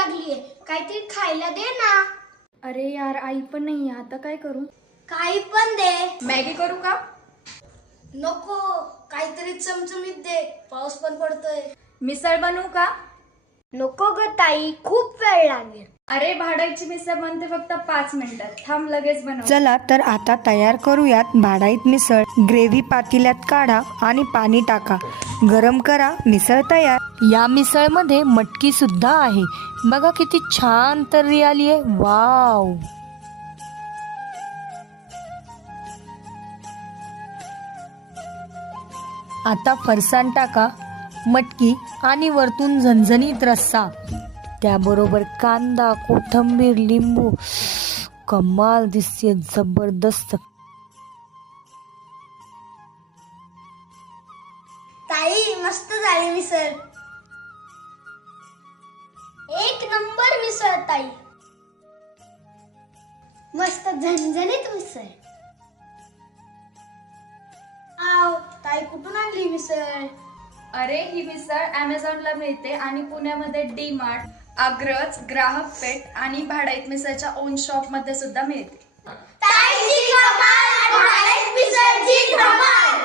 लागलीये, काहीतरी खायला दे ना. अरे यार, आई पण नाही, आता काय करू? काही पण दे. मॅगी करू का? नको, काहीतरी चमचमीत दे, पाऊस पण पडतोय. मिसळ बनवू का? नको ग ताई, खूप वेळ लागेल. अरे भाडाईची मिसळ बनते फक्त 5 मिनिटात, थांब लगेच बनव. चला तर आता तयार करूयात भाडाईत मिसळ. ग्रेव्ही पातेल्यात काढा आणि पाणी टाका, गरम करा, मिसळ तयार. या मिसळ मध्ये मटकी सुद्धा आहे, बघा किती छान तर्री आली आहे. वाव. आता फरसाण टाका, मटकी आणि वरतून झणझणीत रस्सा, त्याबरोबर कांदा, कोथिंबीर, लिंबू. कमाल दिसते, जबरदस्त. ताई मस्त झाली मिसळ. एक नंबर मिसळ ताई. मस्त झणझणीत मिसळ. आव ताई, कुठून आणली मिसळ? अरे ही मिसळ अमेझॉनला मिळते आणि पुण्यामध्ये डी मार्ट, अग्रज, ग्राहक पेठ आणि भाडाईत मिसळच्या ओन शॉप मध्ये सुद्धा मिळते. ताईची कमाल आणि भाडाईत मिसळची धमाल.